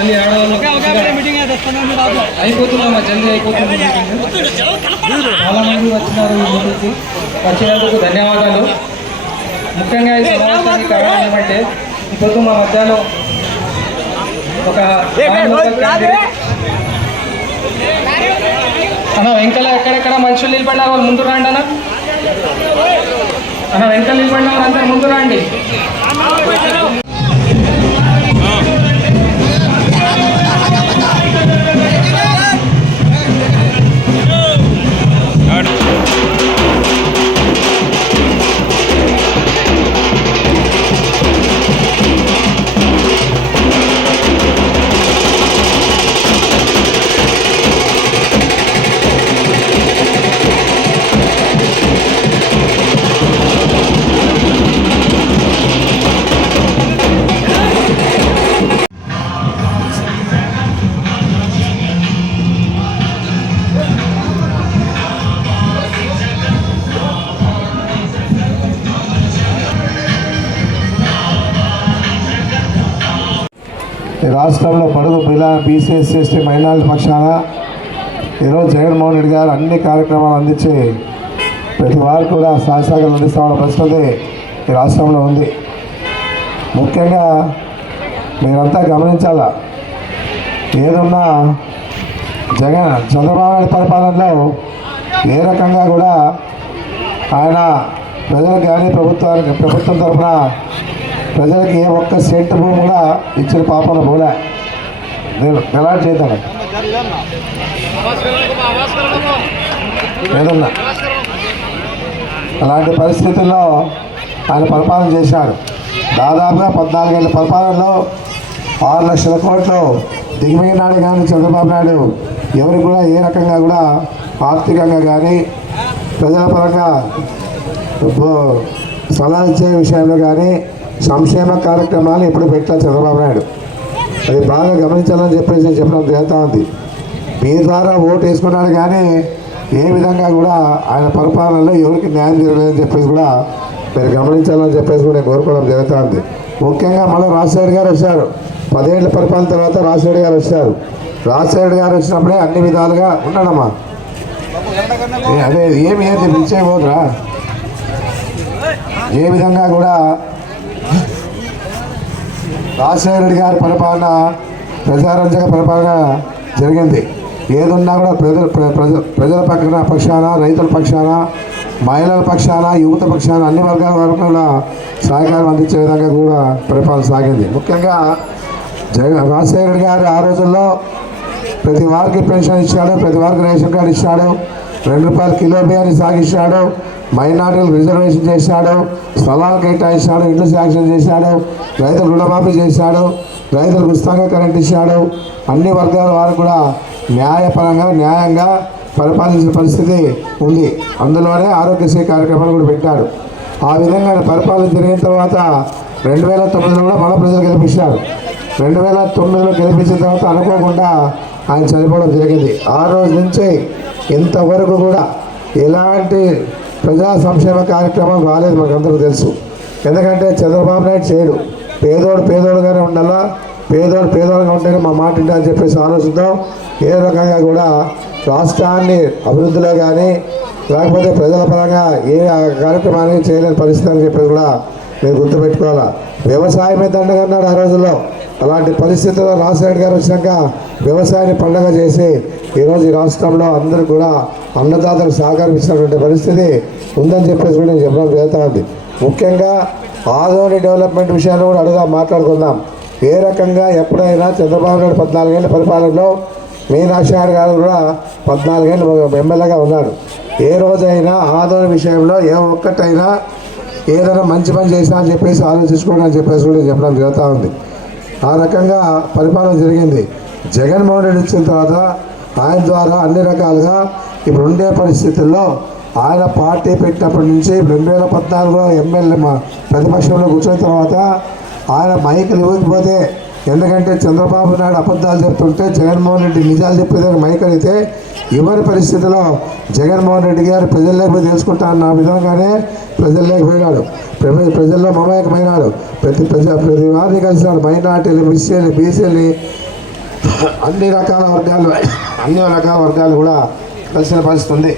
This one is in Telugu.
తల్లి ఆడవాళ్ళు అయిపోతుందమ్మా జల్దీ అయిపోతుంది. చాలా మంది వచ్చినారు వచ్చినందుకు ధన్యవాదాలు. ముఖ్యంగా ఈ సమావేశానికి కారణం ఏమంటే ఇప్పుడు మా మధ్యాహ్నం ఒక అన్న వెంకల ఎక్కడెక్కడ మనుషులు నిలబడినారు వాళ్ళు ముందు రండి అన్న. అన్న వెంకలు నిలబడిన వాళ్ళు అందరు ముందు రండి. రాష్ట్రంలో పడుగు పిల్ల బీసీఎస్ ఎస్టీ మైనారిటీ పక్షాన ఈరోజు జగన్మోహన్ రెడ్డి గారు అన్ని కార్యక్రమాలు అందించి ప్రతి వారు కూడా సహసాగాలు అందిస్తామన్న పరిస్థితి ఈ రాష్ట్రంలో ఉంది. ముఖ్యంగా మీరంతా గమనించాలా ఏదున్నా జగన్ చంద్రబాబు నాయుడు పరిపాలనలో ఏ రకంగా కూడా ఆయన ప్రజలకు కానీ ప్రభుత్వానికి ప్రభుత్వం తరఫున ప్రజలకు ఏ ఒక్క సెంటు భూమి కూడా ఇచ్చిన పాపన పోలే నేను ఎలాంటి చేద్దాను ఏదన్నా. అలాంటి పరిస్థితుల్లో ఆయన పరిపాలన చేశాడు దాదాపుగా పద్నాలుగేళ్ళ పరిపాలనలో ఆరు లక్షల కోట్లు దిగిపోయినాడు కానీ చంద్రబాబు నాయుడు ఎవరికి కూడా ఏ రకంగా కూడా ఆర్థికంగా కానీ ప్రజల పరంగా సలహా ఇచ్చే విషయంలో కానీ సంక్షేమ కార్యక్రమాలు ఎప్పుడు పెట్టాలి చంద్రబాబు నాయుడు? అది బాగా గమనించాలని చెప్పేసి నేను చెప్పడం జరుగుతూ ఉంది. మీ ద్వారా ఓటు వేసుకున్నాడు కానీ ఏ విధంగా కూడా ఆయన పరిపాలనలో ఎవరికి న్యాయం జరగలేదని చెప్పేసి కూడా మీరు గమనించాలని చెప్పేసి కూడా నేను కోరుకోవడం జరుగుతూ ఉంది. ముఖ్యంగా మళ్ళీ రాజశేఖర్ గారు వచ్చారు. పదేళ్ళ పరిపాలన తర్వాత రాజశేఖర్ గారు వచ్చారు. రాజశేఖర్ గారు వచ్చినప్పుడే అన్ని విధాలుగా ఉన్నాడమ్మా అదే ఏమి ఏది పిలిచే పోదురా ఏ విధంగా కూడా రాజశేఖర రెడ్డి గారి పరిపాలన ప్రజారంజక పరిపాలన జరిగింది. ఏదున్నా కూడా ప్రజల ప్ర- ప్రజల పక్కన పక్షాన రైతుల పక్షాన మహిళల పక్షాన యువత పక్షాన అన్ని వర్గాల వరకు కూడా సహకారం అందించే విధంగా కూడా పరిపాలన సాగింది. ముఖ్యంగా జగ రాజశేఖర రెడ్డి గారు ఆ రోజుల్లో ప్రతి వారికి పెన్షన్ ఇచ్చాడు ప్రతి వారికి రేషన్ కార్డు ఇచ్చాడు రెండు రూపాయల కిలో బియ్యాన్ని సాగిస్తాడు మైనార్టీలకు రిజర్వేషన్ చేశాడు స్థలాలు కేటాయించాడు ఇండ్లు శాంక్షన్ చేశాడు రైతులు రుణమాఫీ చేశాడు రైతులకు ఉచితంగా కరెంట్ ఇచ్చాడు. అన్ని వర్గాల వారు కూడా న్యాయపరంగా న్యాయంగా పరిపాలించిన పరిస్థితి ఉంది. అందులోనే ఆరోగ్యశ్రీ కార్యక్రమాలు కూడా పెట్టాడు ఆ విధంగా పరిపాలన జరిగిన తర్వాత రెండు వేల తొమ్మిదిలో కూడా మన ప్రజలు గెలిపించారు. రెండు వేల తొమ్మిదిలో గెలిపించిన తర్వాత అనుకోకుండా ఆయన చనిపోవడం జరిగింది. ఆ రోజు నుంచి ఇంతవరకు కూడా ఎలాంటి ప్రజా సంక్షేమ కార్యక్రమం రాలేదు మనకు అందరికీ తెలుసు. ఎందుకంటే చంద్రబాబు నాయుడు చేయడు. పేదోడు పేదోడుగానే ఉండాలా? పేదోడు పేదోడుగా ఉంటేనే మా మాట అని చెప్పేసి ఆలోచిద్దాం. ఏ రకంగా కూడా రాష్ట్రాన్ని అభివృద్ధిలో కానీ లేకపోతే ప్రజల పరంగా ఏ కార్యక్రమాన్ని చేయలేని పరిస్థితి అని చెప్పేసి కూడా మీరు గుర్తుపెట్టుకోవాలా? వ్యవసాయమే దండగన్నాడు ఆ రోజుల్లో. అలాంటి పరిస్థితుల్లో రాజశేఖర్ గారు వచ్చినాక వ్యవసాయాన్ని పండగ చేసి ఈరోజు ఈ రాష్ట్రంలో అందరూ కూడా అన్నదాతలు సహకరించినటువంటి పరిస్థితి ఉందని చెప్పేసి కూడా నేను చెప్పడం జరుగుతూ ఉంది. ముఖ్యంగా ఆదోని డెవలప్మెంట్ విషయాన్ని కూడా అడుగుదాం మాట్లాడుకుందాం. ఏ రకంగా ఎప్పుడైనా చంద్రబాబు నాయుడు పద్నాలుగేళ్ళ పరిపాలనలో మీనాక్షి గారు కూడా పద్నాలుగేళ్ళు ఎమ్మెల్యేగా ఉన్నాడు ఏ రోజైనా ఆదోని విషయంలో ఏ ఒక్కటైనా ఏదైనా మంచి పని చేసినా అని చెప్పేసి ఆలోచించుకోవడం అని చెప్పేసి కూడా చెప్పడం జరుగుతూ ఉంది. ఆ రకంగా పరిపాలన జరిగింది. జగన్మోహన్ రెడ్డి వచ్చిన తర్వాత ఆయన ద్వారా అన్ని రకాలుగా ఇప్పుడు ఉండే పరిస్థితుల్లో ఆయన పార్టీ పెట్టినప్పటి నుంచి రెండు వేల పద్నాలుగులో ఎమ్మెల్యే మా ప్రతిపక్షంలో కూర్చున్న తర్వాత ఆయన మైకులు ఇవ్వకపోతే ఎందుకంటే చంద్రబాబు నాయుడు అబద్ధాలు చెప్తుంటే జగన్మోహన్ రెడ్డి నిజాలు చెప్పేదానికి మైకడితే ఎవరి పరిస్థితిలో జగన్మోహన్ రెడ్డి గారు ప్రజల్లోకి లేకపోతే తెలుసుకుంటా అన్న విధంగానే ప్రజల్లోకి లేకపోయినాడు ప్ర- ప్రజల్లో మమేకమైనాడు. ప్రతి ప్రజ ప్రతి వారిని కలిసినాడు. మైనార్టీలు బీసీలు అన్ని రకాల వర్గాలు అన్ని రకాల వర్గాలు కూడా కలిసిన పరిస్థితి ఉంది.